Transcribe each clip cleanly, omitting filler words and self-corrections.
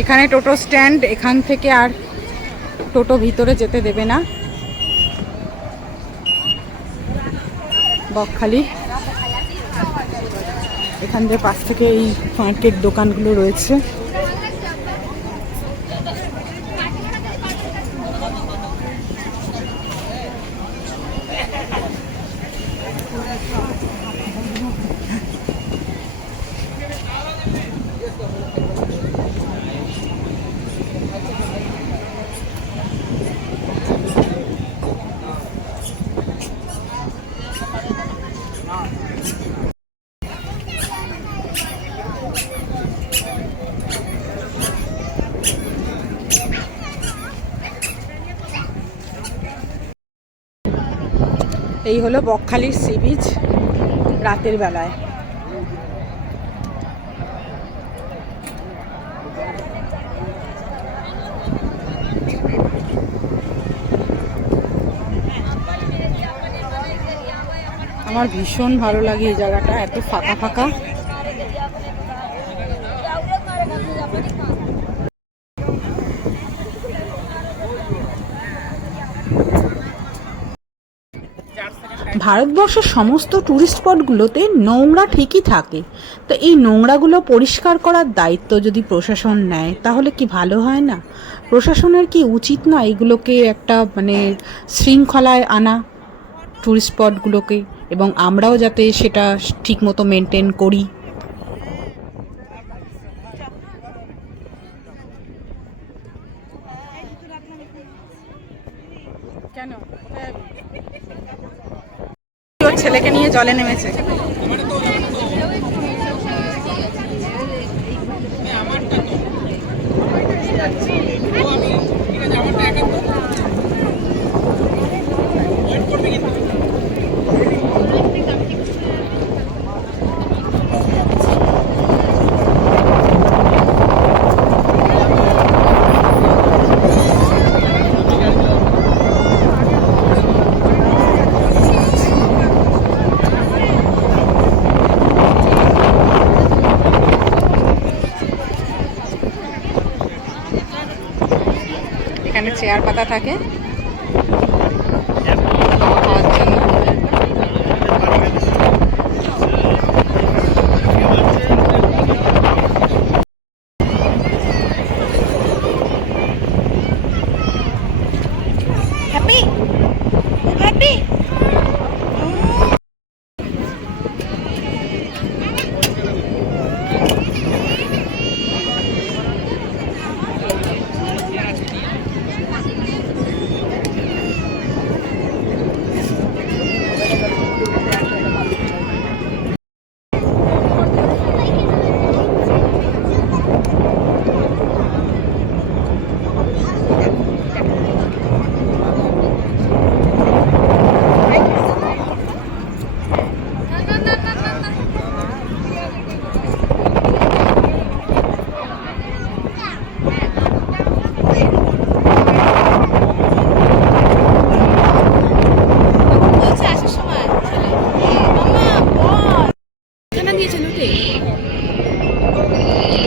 এখানে টোটো স্ট্যান্ড, এখান থেকে আর টোটো ভিতরে যেতে দেবে না। বকখালি এখান দিয়ে পাশ থেকে এই মার্কেট দোকানগুলো রয়েছে। এই হলো বকখালির সি বিচ রাতের বেলায়। আমার ভীষণ ভালো লাগে এই জায়গাটা, এত ফাঁকা ফাঁকা। ভারতবর্ষের সমস্ত ট্যুরিস্ট স্পটগুলোতে নোংরা ঠিকই থাকে, তো এই নোংরাগুলো পরিষ্কার করার দায়িত্ব যদি প্রশাসন নেয় তাহলে কি ভালো হয় না? প্রশাসনের কি উচিত না এগুলোকে একটা শৃঙ্খলায় আনা ট্যুরিস্ট স্পটগুলোকে, এবং আমরাও যাতে সেটা ঠিকমতো মেনটেন করি। কেন ওর ছেলেকে নিয়ে জলে নেমেছে? এখানে চেয়ার পাতা থাকে খাওয়ার জন্য। হ্যাপি হ্যাপি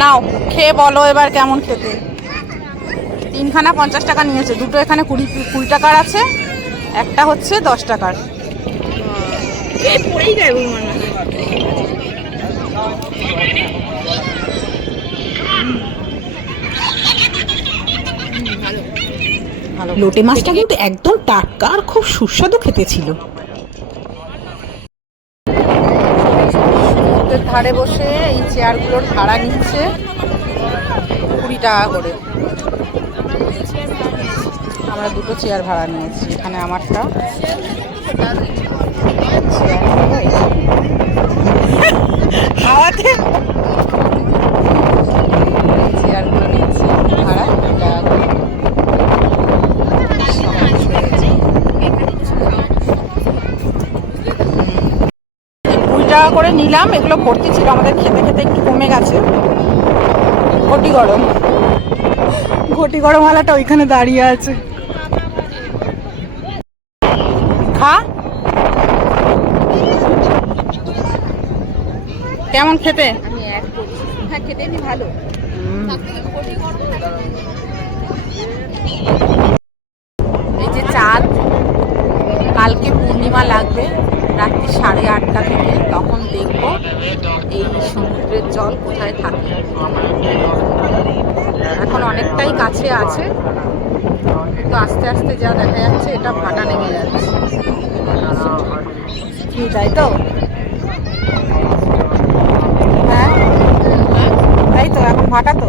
নাও খেয়ে বলো এবার কেমন খেতে। 3খানা 50 টাকা নিয়েছে, দুটো এখানে 20 টাকার আছে, একটা হচ্ছে 10 টাকার। লোটে মাছটা কিন্তু একদম টাটকা আর খুব সুস্বাদু খেতে ছিল। সমুদ্রের ধারে বসে এই চেয়ারগুলোর ভাড়া নিচ্ছে 20 টাকা করে। আমরা দুটো চেয়ার ভাড়া নিয়েছি, এখানে আমারটা হাওয়াতে চেয়ারগুলো নিচ্ছি ভাড়া 20 টাকা করে। 20 টাকা করে নিলাম, এগুলো ভর্তি ছিল, আমাদের খেতে খেতে একটু কমে গেছে। ঘটি গরমওয়ালাটা ওইখানে দাঁড়িয়ে আছে। খা, কেমন খেতে? আমি খেতে ভালো। এই যে চাঁদ, কালকে পূর্ণিমা লাগবে রাত্রি 8:30 থেকে, তখন দেখবো এই সমুদ্রের জল কোথায় থাকে। এখন অনেকটাই কাছে আছে, তো আস্তে আস্তে যা দেখা যাচ্ছে এটা ভাটা নেমে যাচ্ছে, কি তাই তো? হ্যাঁ তাই তো, এখন ভাটা তো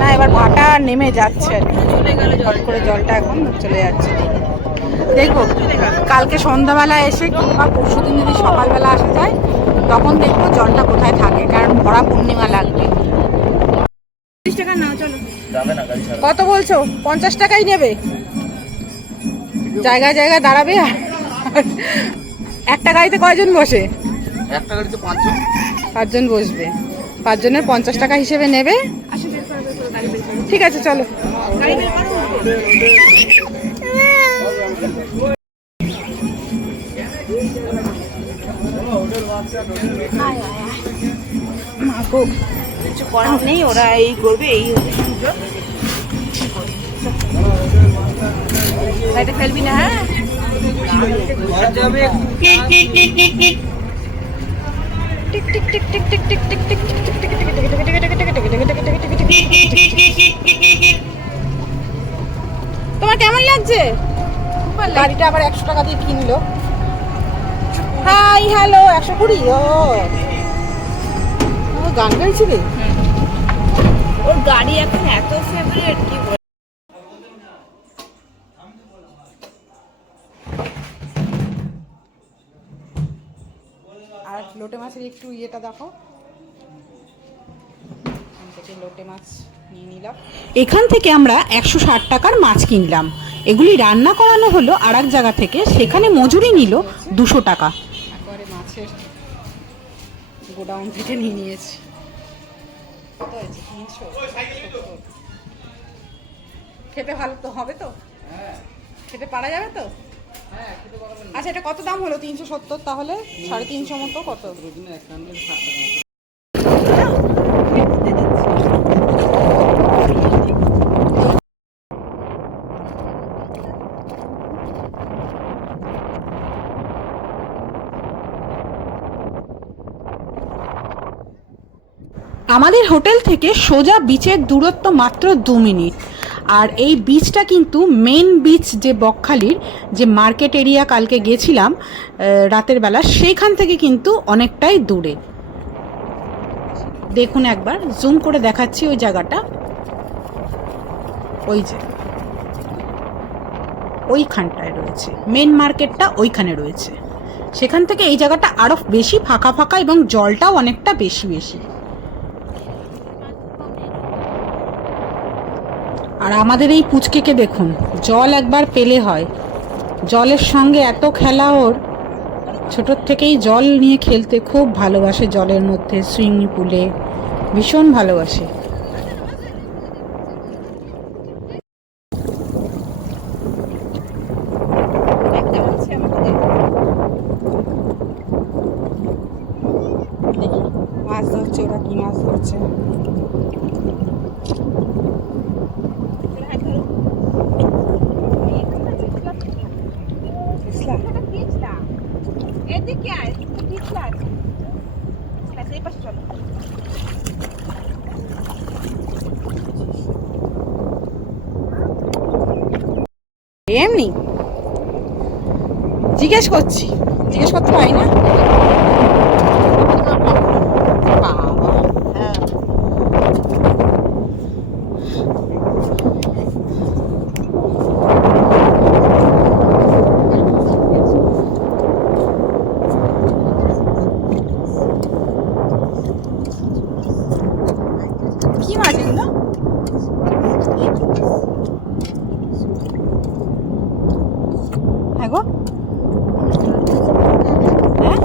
না, এবার ভাটা নেমে যাচ্ছে আর কি, হট করে জলটা এখন চলে যাচ্ছে। দেখবো কালকে সন্ধ্যাবেলা এসে কিংবা পরশুদিন যদি সকালবেলা আসা যায়, তখন দেখবো জলটা কোথায় থাকে, কারণ ভরা পূর্ণিমা লাগবে। কত বলছো? 50 টাকাই নেবে? জায়গায় জায়গায় দাঁড়াবে। একটা গাড়িতে কয়জন বসে? একটা গাড়িতে 5 জন। 5 জন বসবে, 5 জনের 50 টাকা হিসেবে নেবে। ঠিক আছে চলো। কিছু করার নেই, ওরা এই করবে, এই সুযোগ। গাড়িটা ফেলবি না, হ্যাঁ? তোমার কেমন লাগছে? গাড়িটা আবার 100 টাকা দিয়ে কিনলো। Hi hello 120। ও গান গাইছে রে। ওর গাড়ি এখন এত ফেভারিট, কি বল। আর লোটে মাছের একটু ইয়েটা দেখো, লোটে মাছ নিয়ে নিলাম। এখান থেকে আমরা 160 টাকার মাছ কিনলাম। এগুলি রান্না করানো হলো আর এক জায়গা থেকে, সেখানে মজুরি নিল 200 টাকা। একবারে মাছের গোডাউন থেকে নিয়ে নিয়েছি। কত হয়েছে? 370। খেতে ভালো তো হবে তো? খেতে পারা যাবে তো? আচ্ছা এটা কত দাম হলো? 370, তাহলে 350 মতো কত? আমাদের হোটেল থেকে সোজা বিচের দূরত্ব মাত্র 2 মিনিট। আর এই বিচটা কিন্তু মেন বিচ, যে বকখালির যে মার্কেট এরিয়া কালকে গেছিলাম রাতের বেলা, সেইখান থেকে কিন্তু অনেকটাই দূরে। দেখুন একবার জুম করে দেখাচ্ছি ওই জায়গাটা, ওই যে ওইখানটায় রয়েছে মেন মার্কেটটা, ওইখানে রয়েছে। সেখান থেকে এই জায়গাটা আরো বেশি ফাঁকা ফাঁকা এবং জলটাও অনেকটা বেশি বেশি। আর আমাদের এই পুচকেকে দেখুন, জল একবার পেলে হয়, জলের সঙ্গে এত খেলা ওর, ছোটোর থেকেই জল নিয়ে খেলতে খুব ভালোবাসে, জলের মধ্যে সুইমিং পুলে ভীষণ ভালোবাসে। মাছ ধরছে, ওরা কি মাছ ধরছে? এমনি জিজ্ঞেস করছি, জিজ্ঞেস করতে পারি না? কি মাছ এগুলো? হ্যাঁ গো, হ্যাঁ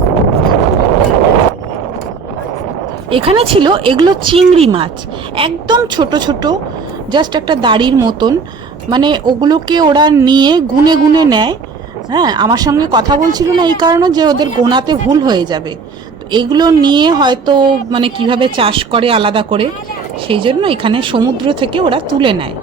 এখানে ছিল এগুলো চিংড়ি মাছ, একদম ছোট ছোট, জাস্ট একটা দাড়ির মতন। মানে ওগুলোকে ওরা নিয়ে গুনে গুনে নেয়। হ্যাঁ, আমার সঙ্গে কথা বলছিল না এই কারণে যে ওদের গোনাতে ভুল হয়ে যাবে। তো এগুলো নিয়ে হয়তো মানে কিভাবে চাষ করে আলাদা করে, সেই জন্য এখানে সমুদ্র থেকে ওরা তুলে নেয়।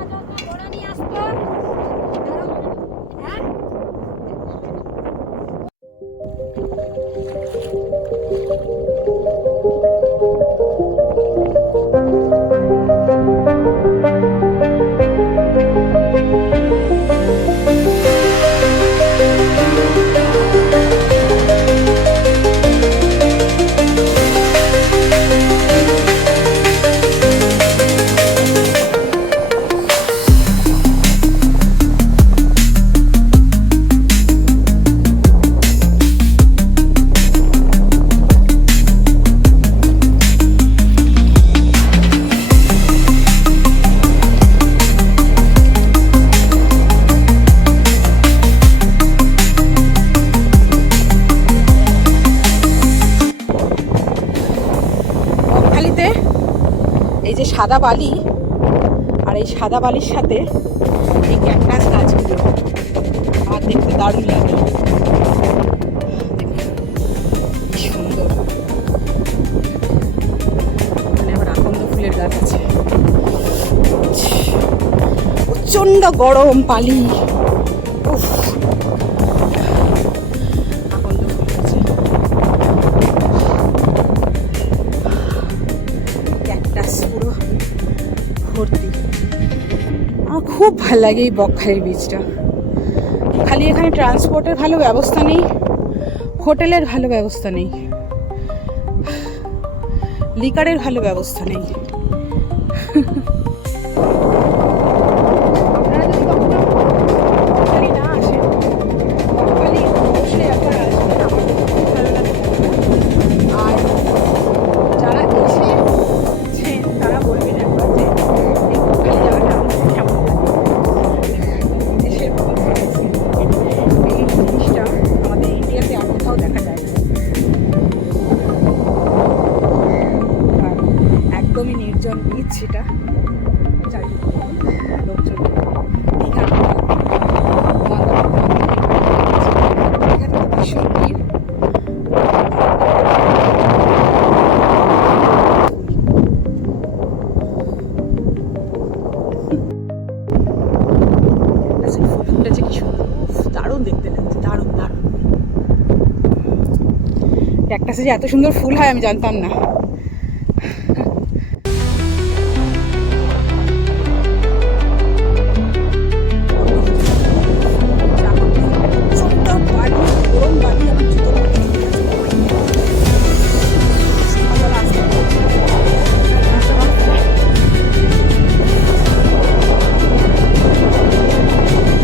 বকখালিতে এই যে সাদা বালি, আর এই সাদা বালির সাথে এই ক্যাকটাস গাছগুলো আর দেখতে দারুণ লাগে। কি সুন্দর। মানে আবার আকন্দ ফুলের গাছ আছে। প্রচন্ড গরম পালি। উফ, আকন্দ ফুল আছে, ক্যাকটাস পুরো ভর্তি। আমার খুব ভালো লাগে এই বকখালির বীচটা। খালি এখানে ট্রান্সপোর্টের ভালো ব্যবস্থা নেই, হোটেলের ভালো ব্যবস্থা নেই, লিকারের ভালো ব্যবস্থা নেই। আপনারা যদি কখনো বকখালি না আসেন, বকখালি অবশ্যই একবার আসবেন, আমার খুব ভালো লাগে। আর যারা এসেছেন তারা বলবেন একবার যে এই বকখালি জায়গাটা আমাদের কেমন লাগে। দেশের মতো লাগছে। এই জিনিসটা আমাদের ইন্ডিয়াতে আর কোথাও দেখা যায় না। আর একদমই নির্জন বীচ সেটা, চারিদিকে লোকজন। দীঘার দীঘাতে তো ভীষণ ভিড়। ফুলটা যে কি সুন্দর, দারুণ দেখতে লাগছে, দারুণ দারুণ। ক্যাকটাসে যে এত সুন্দর ফুল হয় আমি জানতাম না।